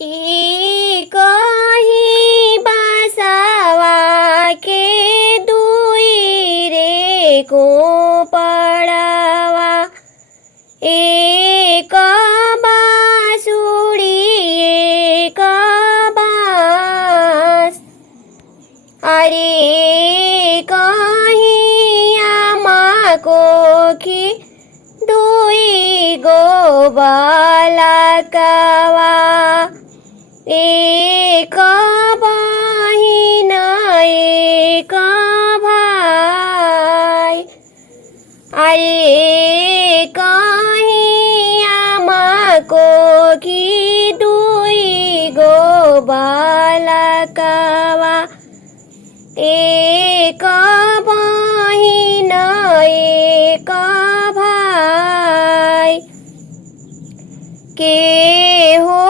ई कही बासावा के दुई रे को पड़ावा एक बांसुरी एक बांस अरे कहीं आमा कोखी दुई गो बालकवा एक बहिन एक भाई अरे कहीं आमा कोखी दुई गो बालकवा एक बहिन एक भाई के हो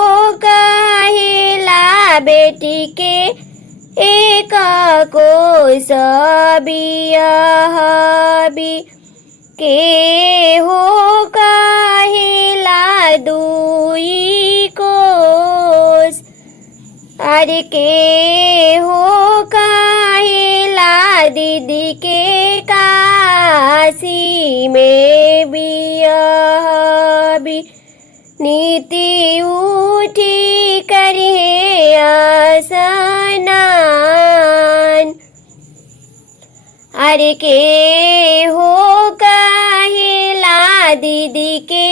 कहेला बेटी के एक को सबियहबी के हो कहेला दुई कोस अरे के हो कहेला दीदी के काशी में बियहबी नीति उठी करिए स्नान अरे के हो कहेला दीदी के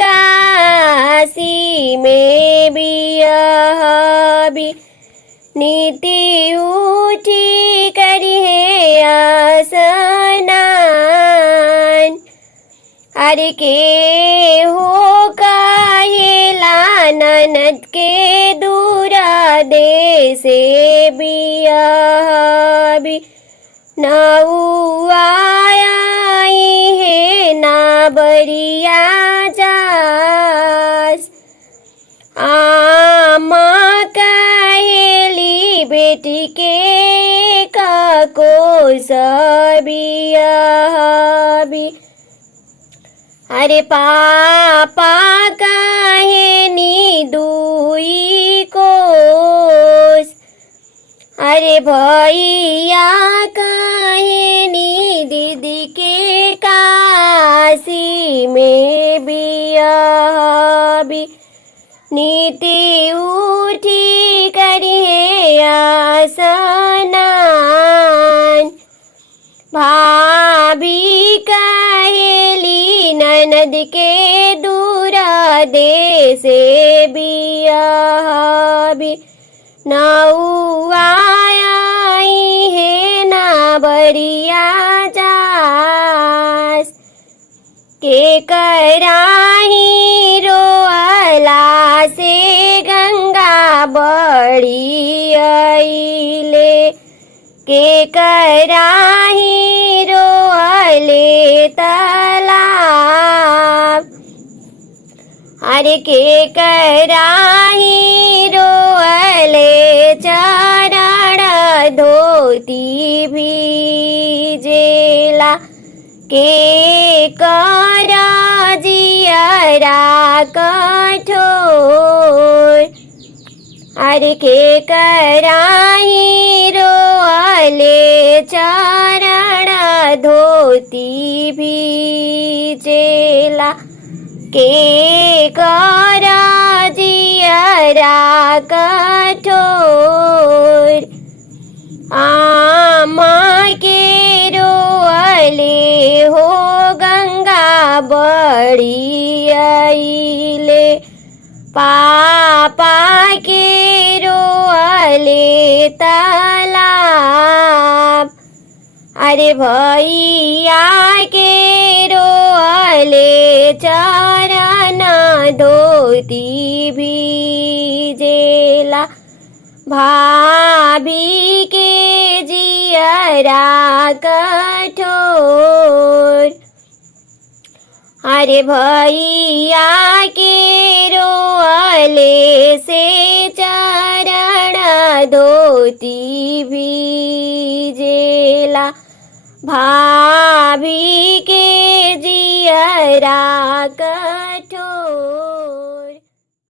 काशी में बियहबी नीति उठी करिए स्नान अरे के हो कहेला ननद के दूरा देशे बियहबी नौआई है ना बरिया जास आमा कहेली बेटी के को सबियहबी अरे पापा कहे नी दुई कोस अरे भैया कहे नी दीदी के काशी में बियहबी नीति उठी करिए स्नान भाभी कहेली ननद के दूरा देशे बियहबी नौआई है ना बरिया जास के कराही रोअला से गंगा बड़ी आइले के कराही रोअले तालाब अरे के कराही रोअले चरण धोती भीजेला के करा जियरा कठोर अरे के कराही रोअले चरण धोती भीजेला के करा जियरा कठोर आमा के रोअले हो गंगा बड़ी आइले पापा के रोअले तालाब अरे भैया के रोअले चरण धोती भीजेला भाभी के जियरा कठोर अरे भैया के रोअले से चरण धोती भीजेला भाभी के जियरा